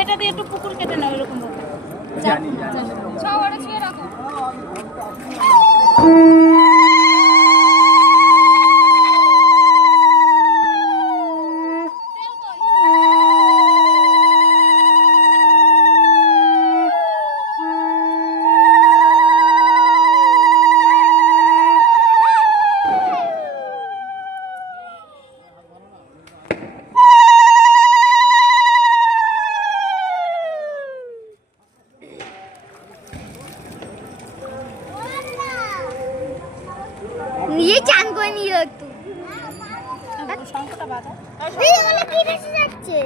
এটা দিয়ে একটু পুকুর কেটে নাও এরকম ভাবে। জানি ছাওয়ারে ছুঁয়ে রাখো। নিয়ে চান করে নিয়ে একটু শঙ্খটা বাঁধা। এই বলে কি ভেসে যাচ্ছে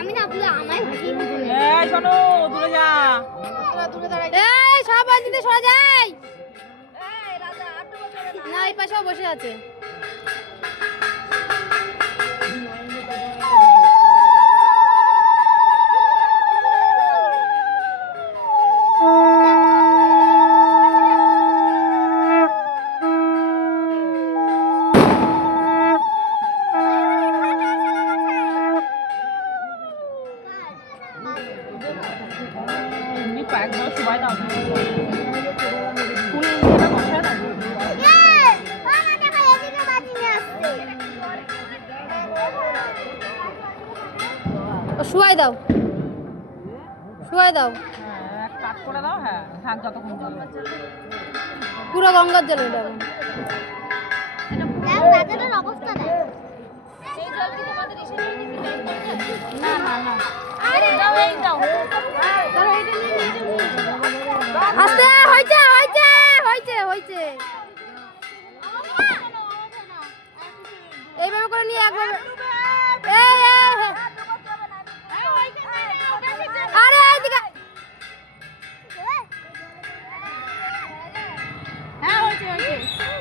আমি না বলে আমায় ভাসিয়ে দিবে এই শোনো দূরে যা। দূরে দাঁড়াই। এই সব বাজিতে সরে যাই। এই রাজা আর তো বসে না, এই পাশেও বসে আছে। একদম সবাই দাও ফুল এটা বসা না শুয়াই দাও শুয়াই দাও। হ্যাঁ কাট করে দাও। হ্যাঁ থাক যতক্ষণ চলবে পুরো গঙ্গার জল এটা রাজাটার অবস্থা দেখ এই জল কি তোমাদের এসে না না না আরে দাও এই দাও দাও এইটা নিয়ে আস্তে হইছে হইছে হইছে হইছে এইভাবে করে নিয়ে একবার এই আরে এইদিকে হ্যাঁ হইছে হইছে